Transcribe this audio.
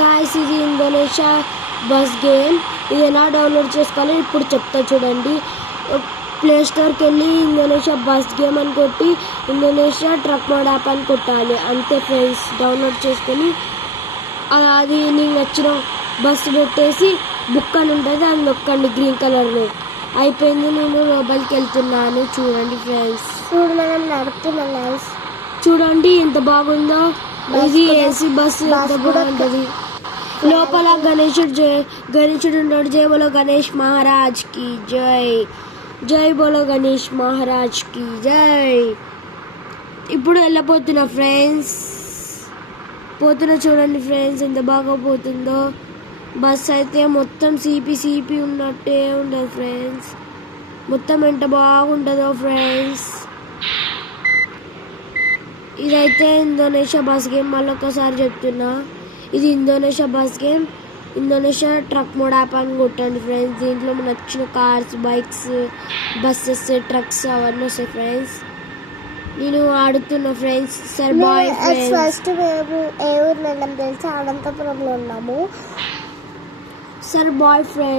Guys, ఇది Indonesia bus game. ఇది ఎలా డౌన్లోడ్ చేసుకోవాలో ఇప్పుడు చెప్తా చూడండి. ప్లే స్టోర్కి వెళ్ళి ఇండోనేషియా బస్ గేమ్ అని కొట్టి ఇండోనేషియా ట్రక్ మోడ్ యాప్ అని కొట్టాలి. అంతే ఫ్రెండ్స్, డౌన్లోడ్ చేసుకొని అది నీకు నచ్చిన బస్సు పెట్టేసి బుక్ అని ఉంటుంది, అది నొక్కండి గ్రీన్ కలర్లో. అయిపోయింది, నేను లోపలికి వెళ్తున్నాను. చూడండి ఫ్రెండ్స్, మనం నడుపుతున్నాం. చూడండి ఎంత బాగుందో. ఇది ఏసీ బస్సు, ఎంత బాగుంటుంది. లోపల గణేశుడు ఉన్నాడు. జై బోలో గణేష్ మహారాజ్ కి జై, జై బోలో గణేష్ మహారాజ్ కి జై. ఇప్పుడు వెళ్ళిపోతున్నా ఫ్రెండ్స్, చూడండి ఫ్రెండ్స్ ఎంత బాగా పోతుందో. బస్ అయితే మొత్తం సిపి ఉన్నట్టే ఉండదు ఫ్రెండ్స్, మొత్తం ఎంత బాగుంటుందో ఫ్రెండ్స్. ఇదైతే ఇండోనేషియా బస్ గేమ్. మళ్ళీ ఒకసారి చెప్తున్నా, ఇది Indonesia bus game. Indonesia truck mode app అని కొట్టండి ఫ్రెండ్స్. దీంట్లో మనకు నచ్చిన కార్స్, బైక్స్, బస్సెస్, ట్రక్స్ అవన్నీ వస్తాయి ఫ్రెండ్స్. నేను ఆడుతున్నా friends. Sir boy friends. First మేము ఏ ఊరు వెళ్ళాం తెలుసా? అనంతపురంలో ఉన్నాము. Sir boy friends.